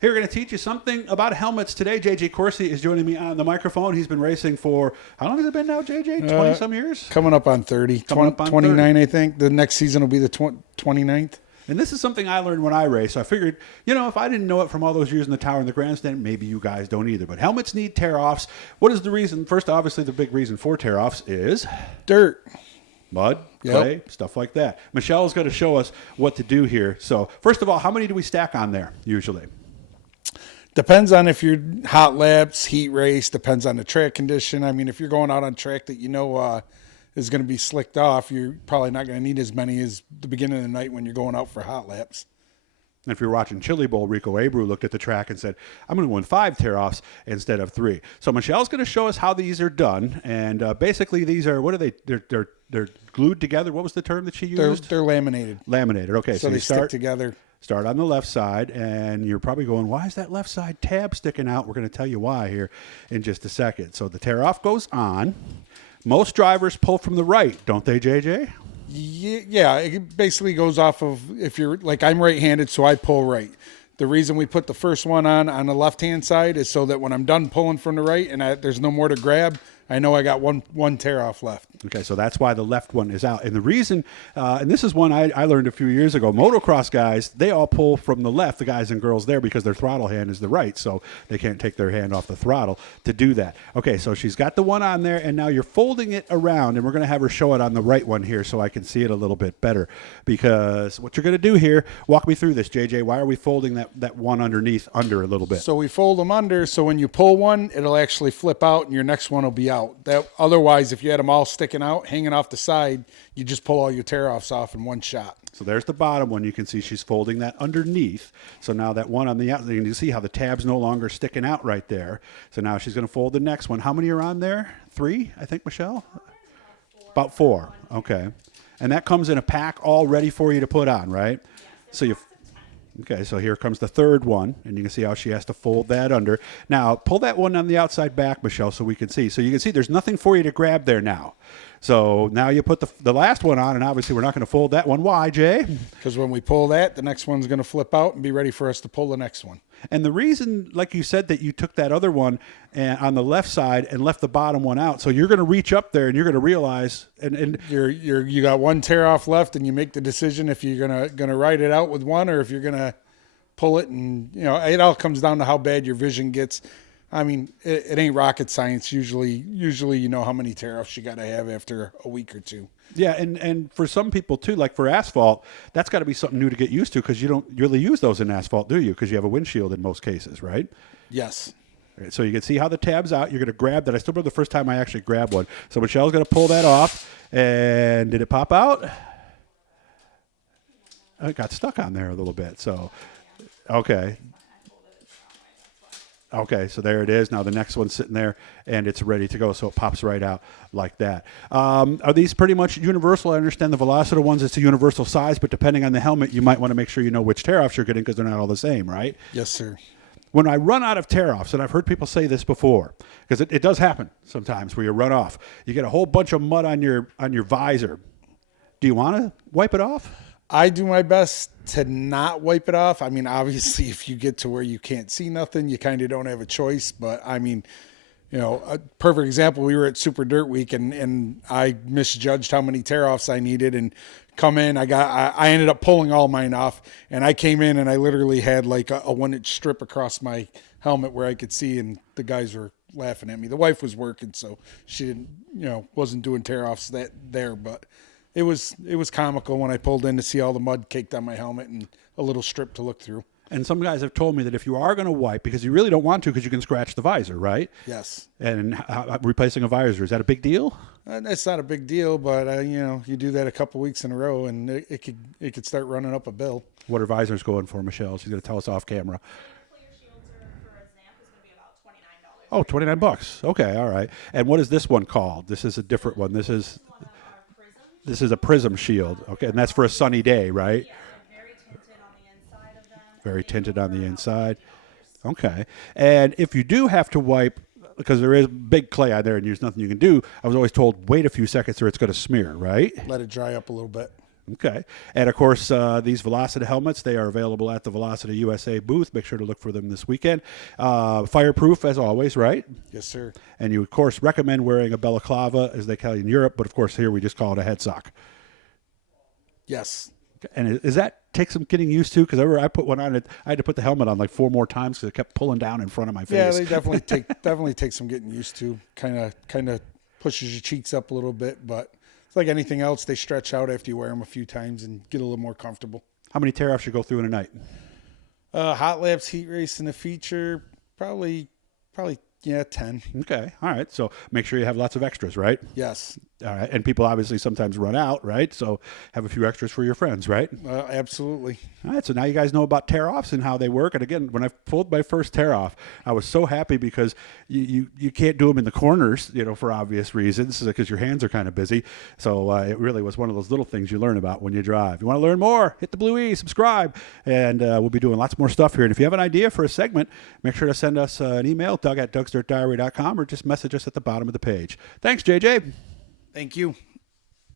Here, we're going to teach you something about helmets today. J.J.Courcy is joining me on the microphone. He's been racing for, how long has it been now, J.J.? 20-some years? Coming up on 30. 29, I think. The next season will be the 29th. And this is something I learned when I raced. So I figured, if I didn't know it from all those years in the tower and the grandstand, maybe you guys don't either. But helmets need tear-offs. What is the reason? First, obviously, the big reason for tear-offs is dirt. Mud, clay, stuff like that. Michelle's going to show us what to do here. So, first of all, how many do we stack on there, usually? Depends on if you're hot laps, heat race, depends on the track condition. I mean, if you're going out on track that is going to be slicked off, you're probably not going to need as many as the beginning of the night when you're going out for hot laps. And if you're watching Chili Bowl, Rico Abreu looked at the track and said, I'm going to win 5 tear-offs instead of 3. So Michelle's going to show us how these are done. And basically these are, what are they? They're glued together. What was the term that she used? They're laminated. Laminated. Okay. So they stick together. Start on the left side, and you're probably going, why is that left side tab sticking out? We're going to tell you why here in just a second. So the tear-off goes on. Most drivers pull from the right, don't they, JJ? Yeah, it basically goes off of, if you're, like I'm right-handed, so I pull right. The reason we put the first one on the left-hand side is so that when I'm done pulling from the right and there's no more to grab, I know I got one tear-off left. Okay, so that's why the left one is out. And the reason, and this is one I learned a few years ago, motocross guys, they all pull from the left, the guys and girls there, because their throttle hand is the right, so they can't take their hand off the throttle to do that. Okay, so she's got the one on there, and now you're folding it around, and we're going to have her show it on the right one here so I can see it a little bit better. Because what you're going to do here, walk me through this, JJ. Why are we folding that one underneath under a little bit? So we fold them under, so when you pull one, it'll actually flip out, and your next one will be out. Otherwise, if you had them all sticking out, hanging off the side, you just pull all your tear-offs off in one shot. So there's the bottom one. You can see she's folding that underneath. So now that one on the outside, you can see how the tab's no longer sticking out right there. So now she's going to fold the next one. How many are on there? 3, I think, Michelle? About 4. Okay. And that comes in a pack all ready for you to put on, right? So you... Okay, so here comes the third one, and you can see how she has to fold that under. Now, pull that one on the outside back, Michelle, so we can see. So you can see there's nothing for you to grab there now. So now you put the last one on, and obviously we're not going to fold that one. Why, Jay? Because when we pull that, the next one's going to flip out and be ready for us to pull the next one. And the reason, like you said, that you took that other one on the left side and left the bottom one out, so you're going to reach up there and you're going to realize, and you got one tear off left, and you make the decision if you're gonna ride it out with one or if you're gonna pull it, and it all comes down to how bad your vision gets. I mean, it ain't rocket science. Usually you know how many tear offs you got to have after a week or two. Yeah, and for some people too, like for asphalt, that's got to be something new to get used to, because you don't really use those in asphalt, do you? Because you have a windshield in most cases, right? Yes. Right, so you can see how the tab's out. You're going to grab that. I still remember the first time I actually grabbed one. So Michelle's going to pull that off. And did it pop out? It got stuck on there a little bit. So, okay. Okay, so there it is. Now the next one's sitting there, and it's ready to go, so it pops right out like that. Are these pretty much universal? I understand the Velocita ones, it's a universal size, but depending on the helmet, you might want to make sure you know which tear-offs you're getting, because they're not all the same, right? Yes, sir. When I run out of tear-offs, and I've heard people say this before, because it does happen sometimes where you run off, you get a whole bunch of mud on your visor. Do you want to wipe it off? I do my best to not wipe it off. I mean, obviously, if you get to where you can't see nothing, you kind of don't have a choice. But, I mean, a perfect example, we were at Super Dirt Week, and I misjudged how many tear-offs I needed. And come in, I ended up pulling all mine off. And I came in, and I literally had like a 1-inch strip across my helmet where I could see, and the guys were laughing at me. The wife was working, so she didn't, wasn't doing tear-offs there, but... It was comical when I pulled in to see all the mud caked on my helmet and a little strip to look through. And some guys have told me that if you are going to wipe, because you really don't want to, because you can scratch the visor, right? Yes. And replacing a visor, is that a big deal? It's not a big deal, but you do that a couple weeks in a row, and it could start running up a bill. What are visors going for, Michelle? She's going to tell us off camera. Oh, $29. Okay, all right. And what is this one called? This is a different one. This is a prism shield, okay, and that's for a sunny day, right? Yeah, very tinted on the inside of them. Very tinted on the inside. Okay. And if you do have to wipe, because there is big clay on there and there's nothing you can do, I was always told, wait a few seconds or it's going to smear, right? Let it dry up a little bit. Okay. And of course, these Velocita helmets, they are available at the Velocita-USA booth. Make sure to look for them this weekend. Fireproof, as always, right? Yes, sir. And you, of course, recommend wearing a balaclava, as they call it in Europe, but of course, here we just call it a head sock. Yes. And does that take some getting used to? Because I put one on, I had to put the helmet on like 4 more times because it kept pulling down in front of my face. Yeah, they definitely take some getting used to. Kind of pushes your cheeks up a little bit, but it's like anything else. They stretch out after you wear them a few times and get a little more comfortable. How many tear-offs you go through in a night? Hot laps, heat race, and a feature, probably 10. Okay. All right. So make sure you have lots of extras, right? Yes. All right. And people obviously sometimes run out, right? So have a few extras for your friends, right? Absolutely. All right. So now you guys know about tear-offs and how they work. And again, when I pulled my first tear-off, I was so happy because you can't do them in the corners, for obvious reasons, because your hands are kind of busy. So it really was one of those little things you learn about when you drive. If you want to learn more, hit the blue E, subscribe, and we'll be doing lots more stuff here. And if you have an idea for a segment, make sure to send us an email, doug@dougsdirtdiary.com, or just message us at the bottom of the page. Thanks, JJ. Thank you.